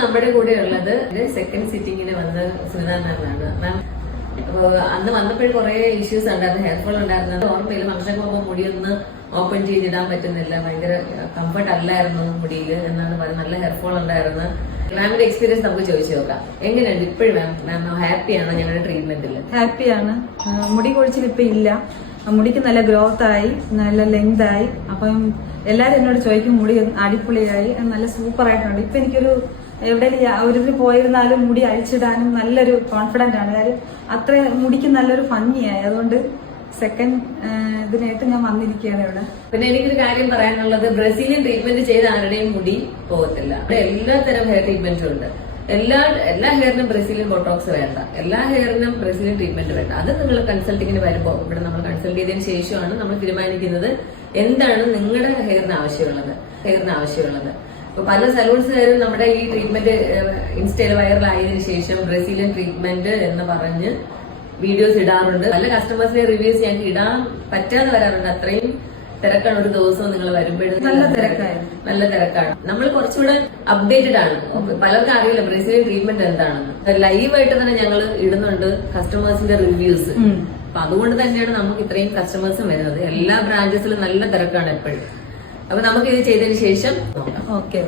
നമ്മുടെ കൂടെ ഉള്ളത് സെക്കൻഡ് സിറ്റിങ്ങിന് വന്ന സുനിത മാമാണ്. മാം അന്ന് വന്നപ്പോഴും കുറെ ഇഷ്യൂസ് ഉണ്ടായിരുന്നു, ഹെയർ ഫോൾ ഉണ്ടായിരുന്നത് ഓർമ്മയില്ല. ഫംഗ്ഷനൊക്കെ പോകുമ്പോൾ മുടി ഒന്ന് ഓപ്പൺ ചെയ്തിടാൻ പറ്റുന്നില്ല, ഭയങ്കര കംഫർട്ട് അല്ലായിരുന്നു മുടിയിൽ എന്നാണ് പറയുന്നത്. നല്ല ഹെയർ ഫോൾ ഉണ്ടായിരുന്നു. മാമിന്റെ എക്സ്പീരിയൻസ് നമുക്ക് ചോദിച്ചു നോക്കാം. എങ്ങനെയുണ്ട് ഇപ്പോഴും മാം ഹാപ്പിയാണോ ഞങ്ങളുടെ ട്രീറ്റ്മെന്റിൽ? ഹാപ്പിയാണ്. മുടി കൊഴിച്ചിൽ ഇപ്പൊ ഇല്ല. മുടിക്ക് നല്ല ഗ്രോത്ത് ആയി, നല്ല ലെങ്ത് ആയി. അപ്പം എല്ലാരും എന്നോട് ചോദിക്കും മുടി അടിപൊളിയായി, നല്ല സൂപ്പർ ആയിട്ടുണ്ട്. ഇപ്പൊ എനിക്കൊരു എവിടെയെങ്കിലും ഒരു പോയിരുന്നാലും മുടി അഴിച്ചിടാനും നല്ലൊരു കോൺഫിഡന്റ് ആണ്. കാര്യം അത്ര മുടിക്ക് നല്ലൊരു ഭംഗിയായി. അതുകൊണ്ട് സെക്കൻഡ് ഇതിനായിട്ട് ഞാൻ വന്നിരിക്കുകയാണ് ഇവിടെ. പിന്നെ എനിക്കൊരു കാര്യം പറയാനുള്ളത്, ബ്രസീലിയൻ ട്രീറ്റ്മെന്റ് ചെയ്ത ആരുടെയും മുടി പോകത്തില്ല. അവിടെ എല്ലാ തരം ഹെയർ ട്രീറ്റ്മെന്റും ഉണ്ട്. എല്ലാ ഹെയറിനും ബ്രസീലിയൻ ബോട്ടോക്സ് വേണ്ട, എല്ലാ ഹെയറിനും ബ്രസീലിയൻ ട്രീറ്റ്മെന്റ് വേണ്ട. അത് നിങ്ങൾ കൺസൾട്ടിങ്ങിന് വരുമ്പോൾ ഇവിടെ നമ്മൾ കൺസൾട്ട് ചെയ്തതിനു ശേഷമാണ് നമ്മൾ തീരുമാനിക്കുന്നത് എന്താണ് നിങ്ങളുടെ ഹെയറിന് ആവശ്യമുള്ളത്. ഇപ്പൊ പല സലൂൺസുകാരും നമ്മുടെ ഈ ട്രീറ്റ്മെന്റ് ഇൻസ്റ്റയിൽ വൈറലായതിനു ശേഷം ബ്രസീലിയൻ ട്രീറ്റ്മെന്റ് എന്ന് പറഞ്ഞ് വീഡിയോസ് ഇടാറുണ്ട്. പല കസ്റ്റമേഴ്സിന്റെ റിവ്യൂസ് ഞങ്ങൾക്ക് ഇടാൻ പറ്റാതെ വരാറുണ്ട്. അത്രയും തിരക്കാണ്. ഒരു ദിവസവും നിങ്ങൾ വരുമ്പോഴും നല്ല തിരക്കാണ്. നമ്മൾ കുറച്ചുകൂടെ അപ്ഡേറ്റഡ് ആണ്. പലർക്കും അറിയില്ല ബ്രസീലിയൻ ട്രീറ്റ്മെന്റ് എന്താണെന്ന്. ലൈവായിട്ട് തന്നെ ഞങ്ങൾ ഇടുന്നുണ്ട് കസ്റ്റമേഴ്സിന്റെ റിവ്യൂസ്. അപ്പൊ അതുകൊണ്ട് തന്നെയാണ് നമുക്ക് ഇത്രയും കസ്റ്റമേഴ്സും വരുന്നത്. എല്ലാ ബ്രാഞ്ചസിലും നല്ല തിരക്കാണ് എപ്പോഴും. അപ്പൊ നമുക്ക് ഇത് ചെയ്തതിന് ശേഷം നോക്കാം. ഓക്കെ.